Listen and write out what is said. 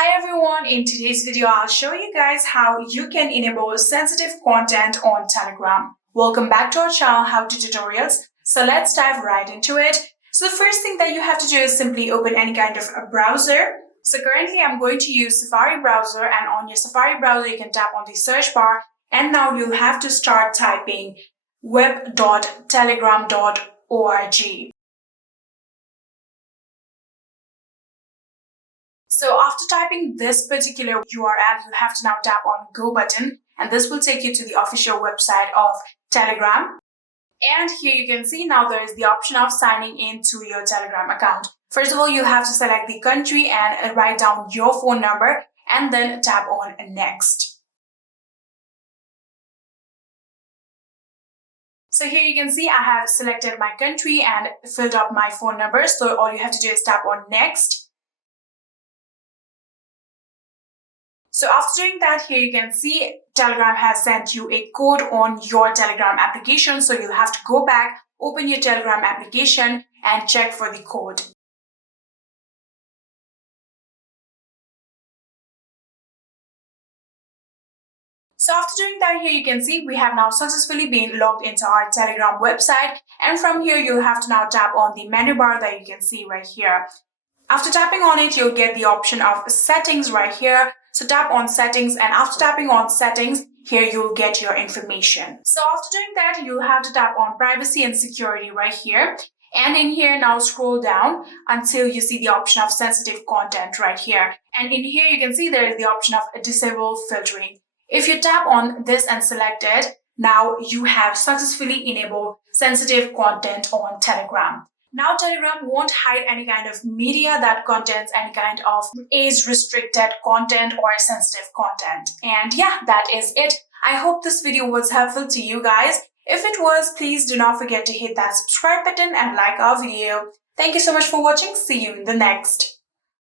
Hi everyone, in today's video I'll show you guys how you can enable sensitive content on Telegram. Welcome back to our channel How To Tutorials. So let's dive right into it. So the first thing that you have to do is simply open any kind of a browser. So currently I'm going to use Safari browser, and on your Safari browser you can tap on the search bar, and now you'll have to start typing web.telegram.org. So after typing this particular URL, you have to now tap on Go button, and this will take you to the official website of Telegram. And here you can see now there is the option of signing into your Telegram account. First of all, you have to select the country and write down your phone number, and then tap on Next. So here you can see I have selected my country and filled up my phone number. So all you have to do is tap on Next. So after doing that, here you can see Telegram has sent you a code on your Telegram application. So you'll have to go back, open your Telegram application and check for the code. So after doing that, here you can see we have now successfully been logged into our Telegram website. And from here, you'll have to now tap on the menu bar that you can see right here. After tapping on it, you'll get the option of settings right here. So tap on settings, and after tapping on settings, here you'll get your information. So after doing that, you'll have to tap on privacy and security right here. And in here, now scroll down until you see the option of sensitive content right here. And in here, you can see there is the option of disable filtering. If you tap on this and select it, now you have successfully enabled sensitive content on Telegram. Now Telegram won't hide any kind of media that contains any kind of age-restricted content or sensitive content. And yeah, that is it. I hope this video was helpful to you guys. If it was, please do not forget to hit that subscribe button and like our video. Thank you so much for watching. See you in the next.